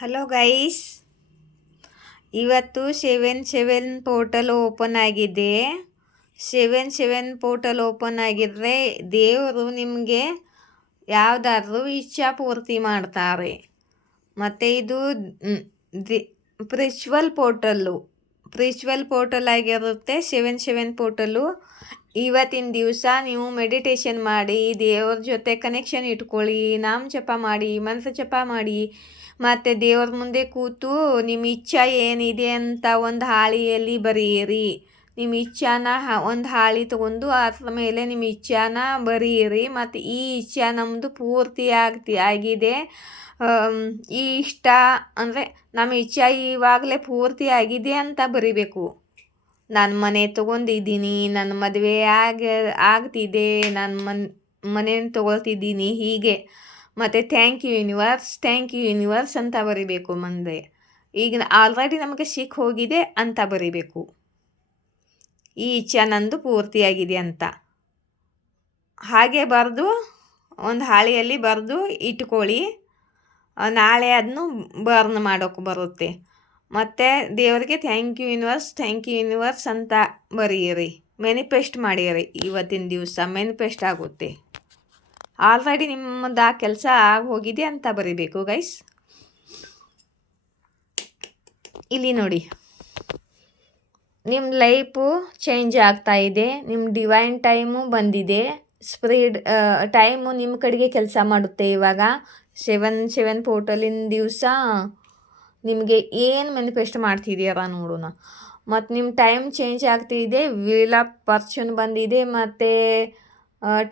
Hello guys, ಇವತ್ತು 7-7 portal open ಆಗಿದೆ. 7-7 portal open ಆಗಿದ್ರೆ ದೇವರು ನಿಮಗೆ ಯಾವುದಾದ್ರೂ ಇಚ್ಛಾ ಪೂರ್ತಿ ಮಾಡ್ತಾರೆ. ಮತ್ತು ಇದು ಪ್ರಿಚುವಲ್ ಪೋರ್ಟಲ್ ಆಗಿರುತ್ತೆ. 7-7 ಪೋರ್ಟಲು. ಇವತ್ತಿನ ದಿವಸ ನೀವು ಮೆಡಿಟೇಷನ್ ಮಾಡಿ, ದೇವ್ರ ಜೊತೆ ಕನೆಕ್ಷನ್ ಇಟ್ಕೊಳ್ಳಿ, ನಾಮ ಜಪ ಮಾಡಿ, ಮಂತ್ರ ಜಪ ಮಾಡಿ, ಮತ್ತು ದೇವ್ರ ಮುಂದೆ ಕೂತು ನಿಮ್ಮ ಇಚ್ಛೆ ಏನಿದೆ ಅಂತ ಒಂದು ಹಾಳೆಯಲ್ಲಿ ಬರೆಯಿರಿ. ನಿಮ್ಮ ಇಚ್ಛಾನ ಒಂದು ಹಾಳೆ ತೊಗೊಂಡು ಅದ್ರ ಮೇಲೆ ನಿಮ್ಮ ಇಚ್ಛಾನ ಬರೆಯಿರಿ. ಮತ್ತು ಈ ಇಚ್ಛೆ ನಮ್ಮದು ಪೂರ್ತಿ ಆಗಿದೆ. ಈ ಇಷ್ಟ ಅಂದರೆ ನಮ್ಮ ಇಚ್ಛೆ ಇವಾಗಲೇ ಪೂರ್ತಿ ಆಗಿದೆ ಅಂತ ಬರಿಬೇಕು. ನಾನು ಮನೆ ತೊಗೊಂಡಿದ್ದೀನಿ, ನನ್ನ ಮದುವೆ ಆಗ್ತಿದೆ, ನಾನು ಮನೇನ ತೊಗೊಳ್ತಿದ್ದೀನಿ, ಹೀಗೆ. ಮತ್ತು ಥ್ಯಾಂಕ್ ಯು ಯೂನಿವರ್ಸ್ ಅಂತ ಬರಿಬೇಕು ಮುಂದೆ. ಈಗ ಆಲ್ರೆಡಿ ನಮಗೆ ಸಿಕ್ಕ ಹೋಗಿದೆ ಅಂತ ಬರಿಬೇಕು. ಈ ಇಚ್ಛೆ ನಂದು ಪೂರ್ತಿಯಾಗಿದೆ ಅಂತ ಹಾಗೆ ಬರೆದು ಒಂದು ಹಾಳೆಯಲ್ಲಿ ಬರೆದು ಇಟ್ಕೊಳ್ಳಿ. ನಾಳೆ ಅದನ್ನು ಬರ್ನ್ ಮಾಡೋಕ್ಕೆ ಬರುತ್ತೆ. ಮತ್ತು ದೇವರಿಗೆ ಥ್ಯಾಂಕ್ ಯು ಯೂನಿವರ್ಸ್ ಅಂತ ಬರೆಯಿರಿ. ಮ್ಯಾನಿಫೆಸ್ಟ್ ಮಾಡಿರಿ. ಇವತ್ತಿನ ದಿವಸ ಮ್ಯಾನಿಫೆಸ್ಟ್ ಆಗುತ್ತೆ. ಆಲ್ರೆಡಿ ನಿಮ್ಮದು ಆ ಕೆಲಸ ಆಗೋಗಿದೆ ಅಂತ ಬರಿಬೇಕು ಗೈಸ್. ಇಲ್ಲಿ ನೋಡಿ, ನಿಮ್ಮ ಲೈಫು ಚೇಂಜ್ ಆಗ್ತಾ ಇದೆ. ನಿಮ್ಮ ಡಿವೈನ್ ಟೈಮು ಬಂದಿದೆ. ಸ್ಪ್ರೀಡ್ ಟೈಮು ನಿಮ್ಮ ಕಡೆಗೆ ಕೆಲಸ ಮಾಡುತ್ತೆ. ಇವಾಗ 7-7 ಪೋರ್ಟಲಿನ ದಿವಸ ನಿಮಗೆ ಏನು ಮ್ಯಾನಿಫೆಸ್ಟ್ ಮಾಡ್ತಿದ್ದೀರ ನೋಡೋಣ. ಮತ್ತು ನಿಮ್ಮ ಟೈಮ್ ಚೇಂಜ್ ಆಗ್ತಿದೆ. ವೀಲ್ ಆಫ್ ಫಾರ್ಚೂನ್ ಬಂದಿದೆ. ಮತ್ತು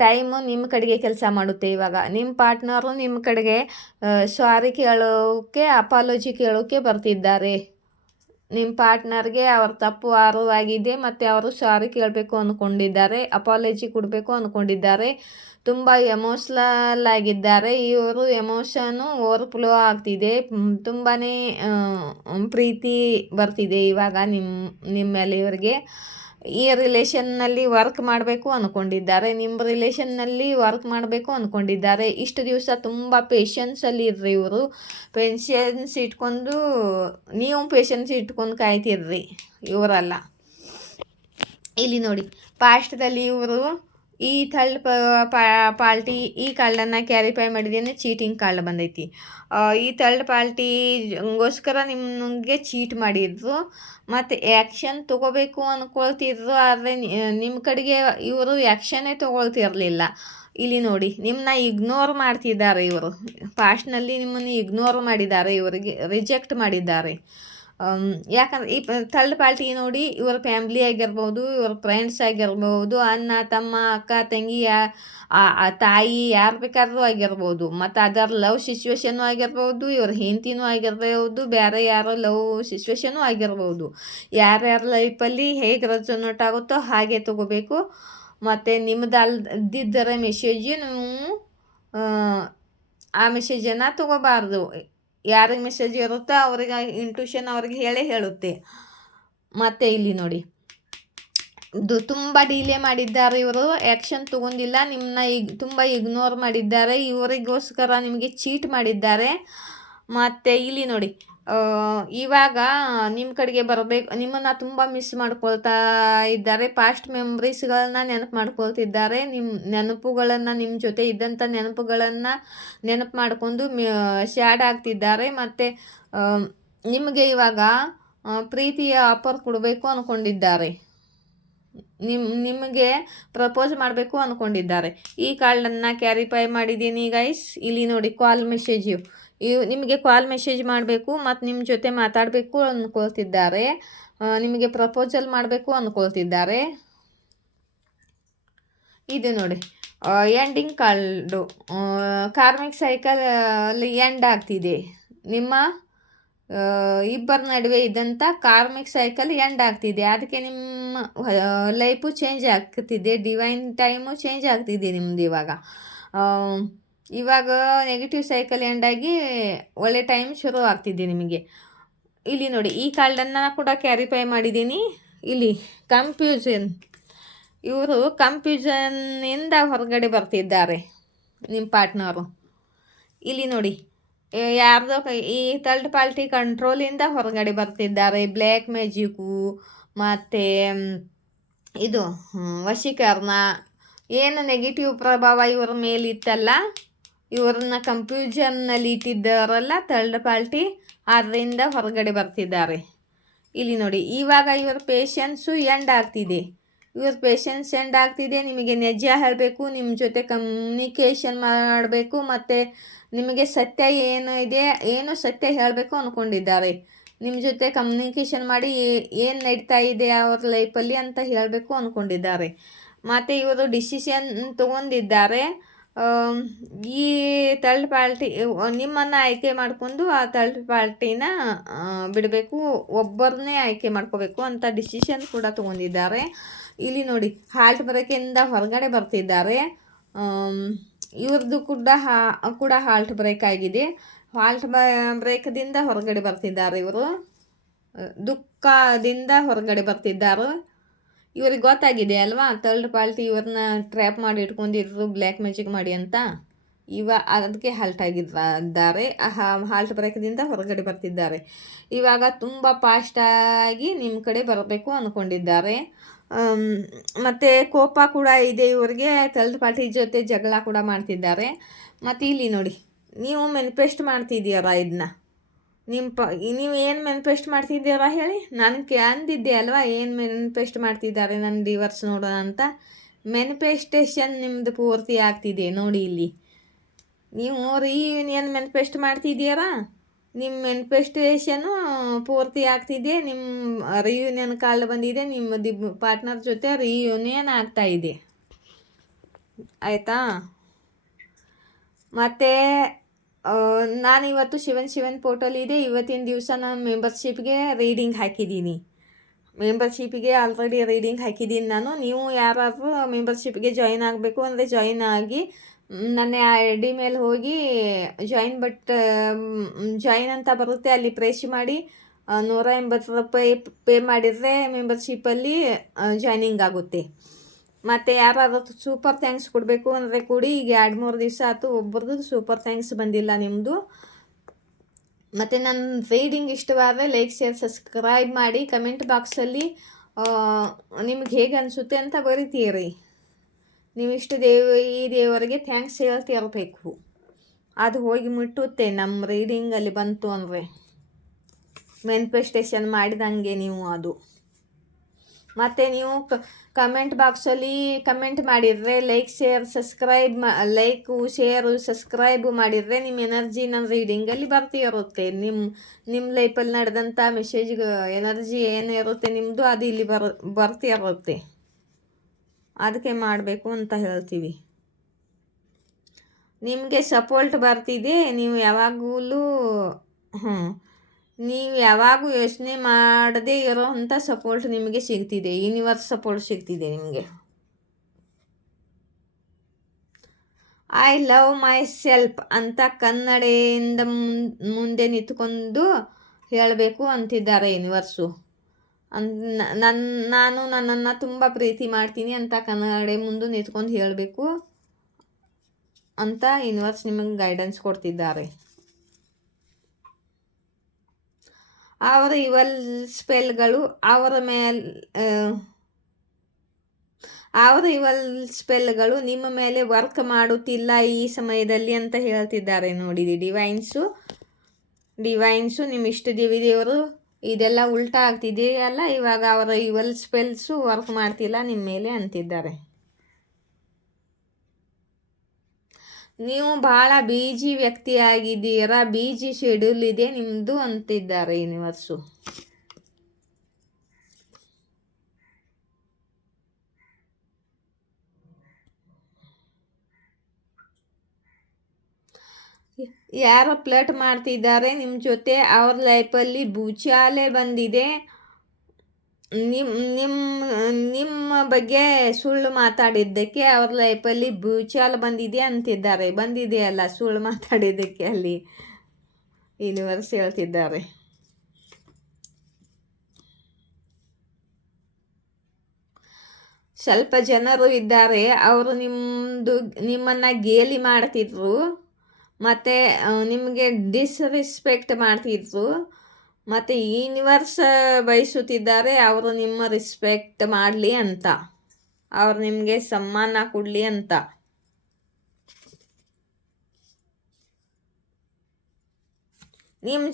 ಟೈಮು ನಿಮ್ಮ ಕಡೆಗೆ ಕೆಲಸ ಮಾಡುತ್ತೆ. ಇವಾಗ ನಿಮ್ಮ ಪಾರ್ಟ್ನರು ನಿಮ್ಮ ಕಡೆಗೆ ಸಾರಿ ಕೇಳೋಕ್ಕೆ, ಅಪಾಲಜಿ ಕೇಳೋಕ್ಕೆ ಬರ್ತಿದ್ದಾರೆ. ನಿಮ್ಮ ಪಾರ್ಟ್ನರ್ಗೆ ಅವ್ರ ತಪ್ಪು ಆಗಿದೆ ಮತ್ತು ಅವರು ಸಾರಿ ಕೇಳಬೇಕು ಅಂದ್ಕೊಂಡಿದ್ದಾರೆ, ಅಪಾಲಜಿ ಕೊಡಬೇಕು ಅಂದ್ಕೊಂಡಿದ್ದಾರೆ. ತುಂಬ ಎಮೋಷ್ನಲ್ ಆಗಿದ್ದಾರೆ. ಇವರು ಎಮೋಷನು ಓವರ್ಫ್ಲೋ ಆಗ್ತಿದೆ. ತುಂಬಾ ಪ್ರೀತಿ ಬರ್ತಿದೆ ಇವಾಗ ನಿಮ್ಮ ಮೇಲೆ. ಇವರಿಗೆ ಈ ರಿಲೇಷನ್ನಲ್ಲಿ ವರ್ಕ್ ಮಾಡಬೇಕು ಅಂದ್ಕೊಂಡಿದ್ದಾರೆ. ನಿಮ್ಮ ರಿಲೇಷನ್ನಲ್ಲಿ ವರ್ಕ್ ಮಾಡಬೇಕು ಅಂದ್ಕೊಂಡಿದ್ದಾರೆ. ಇಷ್ಟು ದಿವಸ ತುಂಬ ಪೇಷನ್ಸಲ್ಲಿ ಇರ್ರಿ. ಇವರು ಪೇಷನ್ಸ್ ಇಟ್ಕೊಂಡು, ನೀವು ಪೇಷನ್ಸ್ ಇಟ್ಕೊಂಡು ಕಾಯ್ತಿರ್ರಿ. ಇವರಲ್ಲ. ಇಲ್ಲಿ ನೋಡಿ, ಪಾಸ್ಟ್ದಲ್ಲಿ ಇವರು ಈ ಥರ್ಡ್ ಪಾರ್ಟಿ ಈ ಕಾರ್ಡನ್ನು ಕ್ಯಾರಿಫೈ ಮಾಡಿದ್ದೇನೆ. ಚೀಟಿಂಗ್ ಕಾರ್ಡ್ ಬಂದೈತಿ. ಈ ಥರ್ಡ್ ಪಾರ್ಟಿಗೋಸ್ಕರ ನಿಮಗೆ ಚೀಟ್ ಮಾಡಿದ್ರು ಮತ್ತು ಆ್ಯಕ್ಷನ್ ತೊಗೋಬೇಕು ಅಂದ್ಕೊಳ್ತಿದ್ರು. ಆದರೆ ನಿಮ್ಮ ಕಡೆಗೆ ಇವರು ಆ್ಯಕ್ಷನ್ನೇ ತೊಗೊಳ್ತಿರಲಿಲ್ಲ. ಇಲ್ಲಿ ನೋಡಿ, ನಿಮ್ಮನ್ನ ಇಗ್ನೋರ್ ಮಾಡ್ತಿದ್ದಾರೆ ಇವರು. ಪಾಸ್ಟ್ನಲ್ಲಿ ನಿಮ್ಮನ್ನು ಇಗ್ನೋರ್ ಮಾಡಿದ್ದಾರೆ, ಇವರಿಗೆ ರಿಜೆಕ್ಟ್ ಮಾಡಿದ್ದಾರೆ. ಯಾಕಂದರೆ ಈ ಥರ್ಡ್ ಪಾರ್ಟಿ ನೋಡಿ, ಇವರ ಫ್ಯಾಮ್ಲಿ ಆಗಿರ್ಬೋದು, ಇವರ ಫ್ರೆಂಡ್ಸ್ ಆಗಿರ್ಬೋದು, ಅಣ್ಣ ತಮ್ಮ ಅಕ್ಕ ತಂಗಿ, ತಾಯಿ, ಯಾರು ಬೇಕಾದ್ರೂ ಆಗಿರ್ಬೋದು. ಮತ್ತು ಅದರ ಲವ್ ಸಿಚುವೇಶನ್ನು ಆಗಿರ್ಬೋದು, ಇವ್ರ ಹೆಂಡತಿನೂ ಆಗಿರ್ಬೋದು, ಬೇರೆ ಯಾರೋ ಲವ್ ಸಿಚುವೇಶನ್ನು ಆಗಿರ್ಬೋದು. ಯಾರ್ಯಾರ ಲೈಫಲ್ಲಿ ಹೇಗೆ ರೆಸೊನೇಟ್ ಆಗುತ್ತೋ ಹಾಗೆ ತೊಗೋಬೇಕು. ಮತ್ತು ನಿಮ್ಮದು ಅಲ್ದಿದ್ದರ ಮೆಸೇಜು ನೀವು ಆ ಮೆಸೇಜನ್ನು ತೊಗೋಬಾರ್ದು. ಯಾರಿಗೆ ಮೆಸೇಜ್ ಇರುತ್ತೋ ಅವ್ರಿಗೆ ಇಂಟ್ಯೂಷನ್ ಅವ್ರಿಗೆ ಹೇಳುತ್ತೆ. ಮತ್ತು ಇಲ್ಲಿ ನೋಡಿ, ಇದು ತುಂಬ ಡಿಲೇ ಮಾಡಿದ್ದಾರೆ ಇವರು. ಆ್ಯಕ್ಷನ್ ತೊಗೊಂಡಿಲ್ಲ. ನಿಮ್ಮನ್ನ ತುಂಬ ಇಗ್ನೋರ್ ಮಾಡಿದ್ದಾರೆ. ಇವರಿಗೋಸ್ಕರ ನಿಮಗೆ ಚೀಟ್ ಮಾಡಿದ್ದಾರೆ. ಮತ್ತು ಇಲ್ಲಿ ನೋಡಿ, ಇವಾಗ ನಿಮ್ಮ ಕಡೆಗೆ ಬರಬೇಕು. ನಿಮ್ಮನ್ನು ತುಂಬ ಮಿಸ್ ಮಾಡ್ಕೊಳ್ತಾ ಇದ್ದಾರೆ. ಪಾಸ್ಟ್ ಮೆಮ್ರೀಸ್ಗಳನ್ನ ನೆನಪು ಮಾಡ್ಕೊಳ್ತಿದ್ದಾರೆ. ನಿಮ್ಮ ನೆನಪುಗಳನ್ನು, ನಿಮ್ಮ ಜೊತೆ ಇದ್ದಂಥ ನೆನಪುಗಳನ್ನು ನೆನಪು ಮಾಡಿಕೊಂಡು ಸ್ಯಾಡ್ ಆಗ್ತಿದ್ದಾರೆ. ಮತ್ತು ನಿಮಗೆ ಇವಾಗ ಪ್ರೀತಿಯ ಆಫರ್ ಕೊಡಬೇಕು ಅಂದ್ಕೊಂಡಿದ್ದಾರೆ. ನಿಮಗೆ ಪ್ರಪೋಸ್ ಮಾಡಬೇಕು ಅಂದ್ಕೊಂಡಿದ್ದಾರೆ. ಈ ಕಾರ್ಡನ್ನು ಕ್ಯಾರಿಫೈ ಮಾಡಿದ್ದೀನಿ ಗೈಸ್. ಇಲ್ಲಿ ನೋಡಿ, ಕಾಲ್ ಮೆಸೇಜು. ನಿಮಗೆ ಕಾಲ್ ಮೆಸೇಜ್ ಮಾಡಬೇಕು ಮತ್ತು ನಿಮ್ಮ ಜೊತೆ ಮಾತಾಡಬೇಕು ಅಂದ್ಕೊಳ್ತಿದ್ದಾರೆ. ನಿಮಗೆ ಪ್ರಪೋಸಲ್ ಮಾಡಬೇಕು ಅಂದ್ಕೊಳ್ತಿದ್ದಾರೆ. ಇದು ನೋಡಿ, ending card. Karmic cycle end ಆಗ್ತಿದೆ. ನಿಮ್ಮ ಇಬ್ಬರ ನಡುವೆ ಇದ್ದಂಥ ಕಾರ್ಮಿಕ್ ಸೈಕಲ್ ಎಂಡ್ ಆಗ್ತಿದೆ. ಅದಕ್ಕೆ ನಿಮ್ಮ ಲೈಫು ಚೇಂಜ್ ಆಗ್ತಿದೆ. ಡಿವೈನ್ ಟೈಮು ಚೇಂಜ್ ಆಗ್ತಿದೆ ನಿಮ್ಮದು. ಇವಾಗ ನೆಗೆಟಿವ್ ಸೈಕಲ್ ಎಂಡಾಗಿ ಒಳ್ಳೆ ಟೈಮ್ ಶುರು ಆಗ್ತಿದೆ ನಿಮಗೆ. ಇಲ್ಲಿ ನೋಡಿ, ಈ ಕಾರ್ಡನ್ನು ಕೂಡ ಕ್ಯಾರಿಫೈ ಮಾಡಿದ್ದೀನಿ. ಇಲ್ಲಿ ಕನ್ಫ್ಯೂಷನ್. ಇವರು ಕನ್ಫ್ಯೂಷನ್ನಿಂದ ಹೊರಗಡೆ ಬರ್ತಿದ್ದಾರೆ ನಿಮ್ಮ ಪಾರ್ಟ್ನರು. ಇಲ್ಲಿ ನೋಡಿ, ಯಾರ್ದೋ ಈ ಥರ್ಡ್ ಪಾರ್ಟಿ ಕಂಟ್ರೋಲಿಂದ ಹೊರಗಡೆ ಬರ್ತಿದ್ದಾರೆ. ಬ್ಲ್ಯಾಕ್ ಮ್ಯಾಜಿಕ್ಕು ಮತ್ತು ಇದು ವಶೀಕರಣ, ಏನು ನೆಗೆಟಿವ್ ಪ್ರಭಾವ ಇವ್ರ ಮೇಲಿತ್ತಲ್ಲ, ಇವ್ರನ್ನ ಕಂಫ್ಯೂಷನ್ನಲ್ಲಿ ಇಟ್ಟಿದ್ದಾರಲ್ಲ ಥರ್ಡ್ ಪಾರ್ಟಿ, ಅದರಿಂದ ಹೊರಗಡೆ ಬರ್ತಿದ್ದಾರೆ. ಇಲ್ಲಿ ನೋಡಿ, ಇವಾಗ ಇವ್ರ ಪೇಷನ್ಸು ಎಂಡ್ ಆಗ್ತಿದೆ. ನಿಮಗೆ ನಿಜ ಹೇಳಬೇಕು, ನಿಮ್ಮ ಜೊತೆ ಕಮ್ಯುನಿಕೇಷನ್ ಮಾಡಬೇಕು, ಮತ್ತು ನಿಮಗೆ ಸತ್ಯ ಏನು ಸತ್ಯ ಹೇಳಬೇಕು ಅಂದ್ಕೊಂಡಿದ್ದಾರೆ. ನಿಮ್ಮ ಜೊತೆ ಕಮ್ಯುನಿಕೇಷನ್ ಮಾಡಿ ಏನು ನಡೀತಾ ಇದೆ ಅವ್ರ ಲೈಫಲ್ಲಿ ಅಂತ ಹೇಳಬೇಕು ಅಂದ್ಕೊಂಡಿದ್ದಾರೆ. ಮತ್ತು ಇವರು ಡಿಸಿಷನ್ ತೊಗೊಂಡಿದ್ದಾರೆ. ಈ ಥರ್ಡ್ ಪಾರ್ಟಿ ನಿಮ್ಮನ್ನು ಆಯ್ಕೆ ಮಾಡಿಕೊಂಡು ಆ ಥರ್ಡ್ ಪಾರ್ಟಿನ ಬಿಡಬೇಕು, ಒಬ್ಬರನ್ನೇ ಆಯ್ಕೆ ಮಾಡ್ಕೋಬೇಕು ಅಂತ ಡಿಸಿಷನ್ ಕೂಡ ತೊಗೊಂಡಿದ್ದಾರೆ. ಇಲ್ಲಿ ನೋಡಿ, ಹಾರ್ಟ್ ಬ್ರೇಕಿಂದ ಹೊರಗಡೆ ಬರ್ತಿದ್ದಾರೆ. ಇವ್ರದ್ದು ಕೂಡ ಹಾರ್ಟ್ ಬ್ರೇಕ್ ಆಗಿದೆ. ಹಾರ್ಟ್ ಬ್ರೇಕ್ದಿಂದ ಹೊರಗಡೆ ಬರ್ತಿದ್ದಾರೆ. ಇವರು ದುಃಖದಿಂದ ಹೊರಗಡೆ ಬರ್ತಿದ್ದಾರೆ. ಇವ್ರಿಗೆ ಗೊತ್ತಾಗಿದೆ ಅಲ್ವಾ, ಥರ್ಡ್ ಪಾರ್ಟಿ ಇವ್ರನ್ನ ಟ್ರ್ಯಾಪ್ ಮಾಡಿ ಇಟ್ಕೊಂಡಿದ್ರು ಬ್ಲ್ಯಾಕ್ ಮ್ಯಾಜಿಕ್ ಮಾಡಿ ಅಂತ. ಅದಕ್ಕೆ ಹಾಲ್ಟ್ ಆಗಿದ್ದಾರೆ. ಹಾಲ್ಟ್ ಬ್ರೇಕ್ದಿಂದ ಹೊರಗಡೆ ಬರ್ತಿದ್ದಾರೆ. ಇವಾಗ ತುಂಬ ಫಾಸ್ಟಾಗಿ ನಿಮ್ಮ ಕಡೆ ಬರಬೇಕು ಅಂದ್ಕೊಂಡಿದ್ದಾರೆ. ಮತ್ತು ಕೋಪ ಕೂಡ ಇದೆ ಇವರಿಗೆ. ಥರ್ಡ್ ಪಾರ್ಟಿ ಜೊತೆ ಜಗಳ ಕೂಡ ಮಾಡ್ತಿದ್ದಾರೆ. ಮತ್ತು ಇಲ್ಲಿ ನೋಡಿ, ನೀವು ಮ್ಯಾನಿಫೆಸ್ಟ್ ಮಾಡ್ತಿದ್ದೀರಾ ಇದನ್ನ. ನೀವು ಏನು ಮ್ಯಾನಿಫೆಸ್ಟ್ ಮಾಡ್ತಿದ್ದೀರಾ ಹೇಳಿ? ನನಗೆ ಅಂದಿದ್ದೆ ಅಲ್ವಾ, ಏನು ಮ್ಯಾನಿಫೆಸ್ಟ್ ಮಾಡ್ತಿದ್ದಾರೆ ನನ್ನ ಡಿವರ್ಸ್ ನೋಡೋಣ ಅಂತ. ಮ್ಯಾನಿಫೆಸ್ಟೇಷನ್ ನಿಮ್ಮದು ಪೂರ್ತಿ ಆಗ್ತಿದೆ ನೋಡಿ. ಇಲ್ಲಿ ನೀವು ರೀಯೂನಿಯನ್ ಮ್ಯಾನಿಫೆಸ್ಟ್ ಮಾಡ್ತಿದ್ದೀರಾ, ನಿಮ್ಮ ಮ್ಯಾನಿಫೆಸ್ಟೇಷನು ಪೂರ್ತಿ ಆಗ್ತಿದೆ. ನಿಮ್ಮ ರಿಯೂನಿಯನ್ ಕಾಲ್ ಬಂದಿದೆ, ನಿಮ್ಮ ಪಾರ್ಟ್ನರ್ ಜೊತೆ ರಿಯೂನಿಯನ್ ಆಗ್ತಾ ಇದೆ, ಆಯಿತಾ? ಮತ್ತು ನಾನಿವತ್ತು ಶಿವನ್ ಪೋರ್ಟಲ್ ಇದೆ. ಇವತ್ತಿನ ದಿವಸ ನಾನು ಮೆಂಬರ್ಶಿಪ್ಗೆ ರೀಡಿಂಗ್ ಹಾಕಿದ್ದೀನಿ. ಆಲ್ರೆಡಿ ರೀಡಿಂಗ್ ಹಾಕಿದ್ದೀನಿ ನಾನು. ನೀವು ಯಾರಾದರೂ ಮೆಂಬರ್ಶಿಪ್ಗೆ ಜಾಯಿನ್ ಆಗಬೇಕು ಅಂದರೆ ಜಾಯಿನ್ ಆಗಿ ನನ್ನ ID ಮೇಲೆ ಹೋಗಿ ಜಾಯಿನ್ ಅಂತ ಬರುತ್ತೆ, ಅಲ್ಲಿ ಪ್ರೆಸ್ ಮಾಡಿ 180 ರೂಪಾಯಿ ಪೇ ಮಾಡಿದರೆ ಮೆಂಬರ್ಶಿಪ್ಪಲ್ಲಿ ಜಾಯ್ನಿಂಗ್ ಆಗುತ್ತೆ. ಮತ್ತು ಯಾರಾದರೂ ಸೂಪರ್ ಥ್ಯಾಂಕ್ಸ್ ಕೊಡಬೇಕು ಅಂದರೆ ಕೊಡಿ. ಈಗ 2-3 ದಿವಸ ಆಯಿತು, ಒಬ್ಬರದ್ದು ಸೂಪರ್ ಥ್ಯಾಂಕ್ಸ್ ಬಂದಿಲ್ಲ ನಿಮ್ಮದು. ಮತ್ತು ನನ್ನ ರೀಡಿಂಗ್ ಇಷ್ಟವಾದರೆ ಲೈಕ್, ಶೇರ್, ಸಬ್ಸ್ಕ್ರೈಬ್ ಮಾಡಿ. ಕಮೆಂಟ್ ಬಾಕ್ಸಲ್ಲಿ ನಿಮ್ಗೆ ಹೇಗೆ ಅನಿಸುತ್ತೆ ಅಂತ ಬರೀತೀರಿ. ನೀವಿಷ್ಟು ಈ ದೇವರಿಗೆ ಥ್ಯಾಂಕ್ಸ್ ಹೇಳ್ತಿರಬೇಕು. ಅದು ಹೋಗಿ ಮುಟ್ಟುತ್ತೆ ನಮ್ಮ ರೀಡಿಂಗಲ್ಲಿ ಬಂತು ಅಂದರೆ, ಮ್ಯಾನಿಫೆಸ್ಟೇಷನ್ ಮಾಡಿದಂಗೆ ನೀವು ಅದು. ಮತ್ತು ನೀವು ಕಮೆಂಟ್ ಬಾಕ್ಸಲ್ಲಿ ಕಮೆಂಟ್ ಮಾಡಿದರೆ ಲೈಕು ಶೇರು ಸಬ್ಸ್ಕ್ರೈಬ್ ಮಾಡಿದರೆ ನಿಮ್ಮ ಎನರ್ಜಿ ನನ್ನ ರೀಡಿಂಗಲ್ಲಿ ಬರ್ತಿರುತ್ತೆ. ನಿಮ್ಮ ಲೈಫಲ್ಲಿ ನಡೆದಂಥ ಮೆಸೇಜ್ ಎನರ್ಜಿ ಏನು ಇರುತ್ತೆ ನಿಮ್ಮದು, ಅದು ಇಲ್ಲಿ ಬರ್ತಿರುತ್ತೆ. ಅದಕ್ಕೆ ಮಾಡಬೇಕು ಅಂತ ಹೇಳ್ತೀವಿ. ನಿಮಗೆ ಸಪೋರ್ಟ್ ಬರ್ತಿದೆ. ನೀವು ಯಾವಾಗೂ ಯೋಚನೆ ಮಾಡದೇ ಇರೋವಂಥ ಸಪೋರ್ಟ್ ನಿಮಗೆ ಸಿಗ್ತಿದೆ. ಯೂನಿವರ್ಸ್ ಸಪೋರ್ಟ್ ಸಿಗ್ತಿದೆ ನಿಮಗೆ. ಐ ಲವ್ ಮೈ ಸೆಲ್ಫ್ ಅಂತ ಕನ್ನಡೆಯಿಂದ ಮುಂದೆ ನಿಂತ್ಕೊಂಡು ಹೇಳಬೇಕು ಅಂತಿದ್ದಾರೆ ಯೂನಿವರ್ಸು. ನಾನು ನನ್ನನ್ನು ತುಂಬ ಪ್ರೀತಿ ಮಾಡ್ತೀನಿ ಅಂತ ಕನ್ನಡ ಮುಂದೆ ನಿಂತ್ಕೊಂಡು ಹೇಳಬೇಕು ಅಂತ ಯೂನಿವರ್ಸ್ ನಿಮಗೆ ಗೈಡೆನ್ಸ್ ಕೊಡ್ತಿದ್ದಾರೆ. ಅವರ ಇವಲ್ ಸ್ಪೆಲ್ಗಳು ನಿಮ್ಮ ಮೇಲೆ ವರ್ಕ್ ಮಾಡುತ್ತಿಲ್ಲ ಈ ಸಮಯದಲ್ಲಿ ಅಂತ ಹೇಳ್ತಿದ್ದಾರೆ. ನೋಡಿ, ಡಿವೈನ್ಸು ನಿಮ್ಮ ಇಷ್ಟ ದೇವರು ಇದೆಲ್ಲ ಉಲ್ಟಾ ಆಗ್ತಿದೆಯಲ್ಲ, ಇವಾಗ ಅವರ ಇವಲ್ ಸ್ಪೆಲ್ಸು ವರ್ಕ್ ಮಾಡ್ತಿಲ್ಲ ನಿಮ್ಮ ಮೇಲೆ ಅಂತಿದ್ದಾರೆ. ನೀವು ಭಾಳ ಬಿಜಿ ವ್ಯಕ್ತಿಯಾಗಿದ್ದೀರಾ, ಬಿಜಿ ಶೆಡ್ಯೂಲ್ ಇದೆ ನಿಮ್ಮದು ಅಂತಿದ್ದಾರೆ ಯೂನಿವರ್ಸು. ಯಾರೋ ಫ್ಲರ್ಟ್ ಮಾಡ್ತಿದ್ದಾರೆ ನಿಮ್ಮ ಜೊತೆ. ಅವ್ರ ಲೈಫಲ್ಲಿ ಭೂಚಾಲೆ ಬಂದಿದೆ. ನಿಮ್ಮ ಬಗ್ಗೆ ಸುಳ್ಳು ಮಾತಾಡಿದ್ದಕ್ಕೆ ಅವ್ರ ಲೈಫಲ್ಲಿ ಭೂಚಾಲ ಬಂದಿದೆ ಅಂತಿದ್ದಾರೆ. ಬಂದಿದೆಯಲ್ಲ ಸುಳ್ಳು ಮಾತಾಡಿದ್ದಕ್ಕೆ, ಅಲ್ಲಿ ಯೂನಿವರ್ಸ್ ಹೇಳ್ತಿದ್ದಾರೆ. ಸ್ವಲ್ಪ ಜನರು ಇದ್ದಾರೆ, ಅವರು ನಿಮ್ಮನ್ನು ಗೇಲಿ ಮಾಡ್ತಿದ್ರು. ಮತ್ತು ನಿಮಗೆ ಡಿಸ್ರೆಸ್ಪೆಕ್ಟ್ ಮಾಡ್ತಿದ್ರು. ಮತ್ತು ಯೂನಿವರ್ಸ್ ಬಯಸುತ್ತಿದ್ದಾರೆ ಅವರು ನಿಮ್ಮ ರಿಸ್ಪೆಕ್ಟ್ ಮಾಡಲಿ ಅಂತ, ಅವ್ರು ನಿಮಗೆ ಸಮ್ಮಾನ ಕೊಡಲಿ ಅಂತ. ನಿಮ್ಮ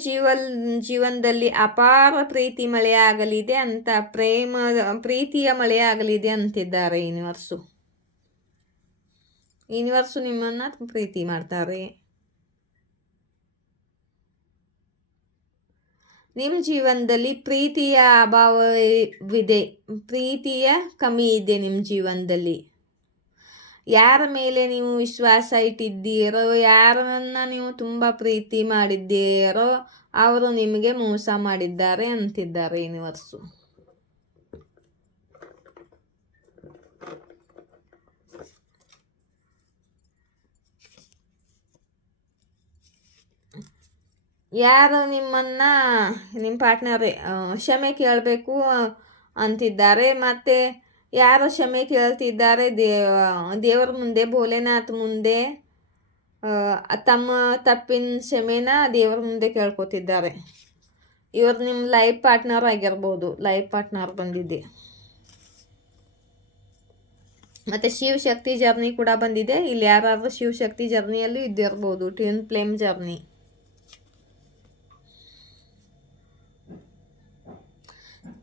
ಜೀವನದಲ್ಲಿ ಅಪಾರ ಪ್ರೀತಿ ಮಳೆಯಾಗಲಿದೆ ಅಂತ, ಪ್ರೀತಿಯ ಮಳೆಯಾಗಲಿದೆ ಅಂತಿದ್ದಾರೆ ಯೂನಿವರ್ಸು. ಯೂನಿವರ್ಸು ನಿಮ್ಮನ್ನು ಪ್ರೀತಿ ಮಾಡ್ತಾರೆ. ನಿಮ್ಮ ಜೀವನದಲ್ಲಿ ಪ್ರೀತಿಯ ಅಭಾವವಿದೆ, ಪ್ರೀತಿಯ ಕಮ್ಮಿ ಇದೆ ನಿಮ್ಮ ಜೀವನದಲ್ಲಿ. ಯಾರ ಮೇಲೆ ನೀವು ವಿಶ್ವಾಸ ಇಟ್ಟಿದ್ದೀರೋ, ಯಾರನ್ನ ನೀವು ತುಂಬ ಪ್ರೀತಿ ಮಾಡಿದ್ದೀರೋ ಅವರು ನಿಮಗೆ ಮೋಸ ಮಾಡಿದ್ದಾರೆ ಅಂತಿದ್ದಾರೆ ಯೂನಿವರ್ಸು. ಯಾರು ನಿಮ್ಮ ಪಾರ್ಟ್ನರೇ ಕ್ಷಮೆ ಕೇಳಬೇಕು ಅಂತಿದ್ದಾರೆ. ಮತ್ತು ಯಾರು ಕ್ಷಮೆ ಕೇಳ್ತಿದ್ದಾರೆ ದೇವರ ಮುಂದೆ, ಭೋಲೆನಾಥ್ ಮುಂದೆ ತಮ್ಮ ತಪ್ಪಿನ ಕ್ಷಮೆನ ದೇವರ ಮುಂದೆ ಕೇಳ್ಕೊತಿದ್ದಾರೆ. ಇವರು ನಿಮ್ಮ ಲೈಫ್ ಪಾರ್ಟ್ನರ್ ಆಗಿರ್ಬೋದು, ಲೈಫ್ ಪಾರ್ಟ್ನರ್ ಬಂದಿದೆ. ಮತ್ತು ಶಿವಶಕ್ತಿ ಜರ್ನಿ ಕೂಡ ಬಂದಿದೆ. ಇಲ್ಲಿ ಯಾರಾದರೂ ಶಿವಶಕ್ತಿ ಜರ್ನಿಯಲ್ಲೂ ಇದ್ದಿರ್ಬೋದು, ಟ್ವಿನ್ ಫ್ಲೇಮ್ ಜರ್ನಿ.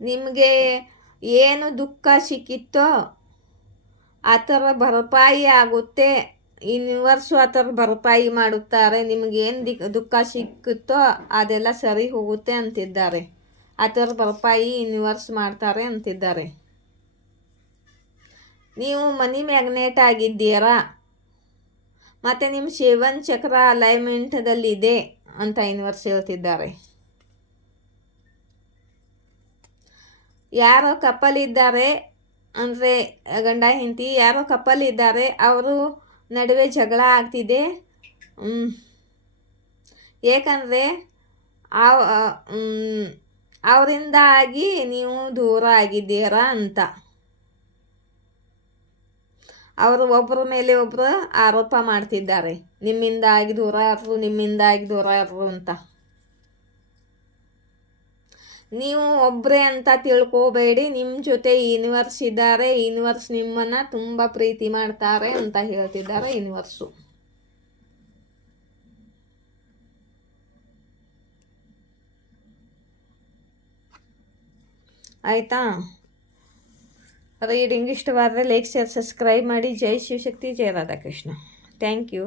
ನಿಮಗೆ ಏನು ದುಃಖ ಸಿಕ್ಕಿತ್ತೋ ಆ ಥರ ಭರಪಾಯಿ ಆಗುತ್ತೆ. ಯೂನಿವರ್ಸು ಆ ಥರ ಭರಪಾಯಿ ಮಾಡುತ್ತಾರೆ. ನಿಮಗೇನು ದುಃಖ ಸಿಕ್ಕುತ್ತೋ ಅದೆಲ್ಲ ಸರಿ ಹೋಗುತ್ತೆ ಅಂತಿದ್ದಾರೆ. ಆ ಥರ ಭರಪಾಯಿ ಯೂನಿವರ್ಸ್ ಮಾಡ್ತಾರೆ ಅಂತಿದ್ದಾರೆ. ನೀವು ಮನಿ ಮ್ಯಾಗ್ನೆಟ್ ಆಗಿದ್ದೀರಾ, ಮತ್ತು ನಿಮ್ಮ 7 ಚಕ್ರ ಅಲೈನ್ಮೆಂಟದಲ್ಲಿದೆ ಅಂತ ಯೂನಿವರ್ಸ್ ಹೇಳ್ತಿದ್ದಾರೆ. ಯಾರೋ ಕಪಲ್ ಇದ್ದಾರೆ ಅಂದರೆ ಗಂಡ ಹೆಂಡತಿ ಯಾರೋ ಕಪಲ್ ಇದ್ದಾರೆ, ಅವರು ನಡುವೆ ಜಗಳ ಆಗ್ತಿದೆ. ಏಕೆಂದರೆ ಅವರಿಂದಾಗಿ ನೀವು ದೂರ ಆಗಿದ್ದೀರಾ ಅಂತ. ಅವರು ಒಬ್ಬರ ಮೇಲೆ ಒಬ್ಬರು ಆರೋಪ ಮಾಡ್ತಿದ್ದಾರೆ, ನಿಮ್ಮಿಂದಾಗಿ ದೂರ ಆದರು, ನಿಮ್ಮಿಂದಾಗಿ ದೂರ ಆದರು ಅಂತ. ನೀವು ಒಬ್ಬರೇ ಅಂತ ತಿಳ್ಕೋಬೇಡಿ, ನಿಮ್ಮ ಜೊತೆ ಯೂನಿವರ್ಸ್ ಇದ್ದಾರೆ. ಯೂನಿವರ್ಸ್ ನಿಮ್ಮನ್ನು ತುಂಬ ಪ್ರೀತಿ ಮಾಡ್ತಾರೆ ಅಂತ ಹೇಳ್ತಿದ್ದಾರೆ ಯೂನಿವರ್ಸು. ಆಯಿತಾ? ರೀಡಿಂಗ್ ಇಷ್ಟವಾದರೆ ಲೈಕ್, ಶೇರ್, ಸಬ್ಸ್ಕ್ರೈಬ್ ಮಾಡಿ. ಜೈ ಶಿವಶಕ್ತಿ, ಜೈ ರಾಧಾಕೃಷ್ಣ. Thank you.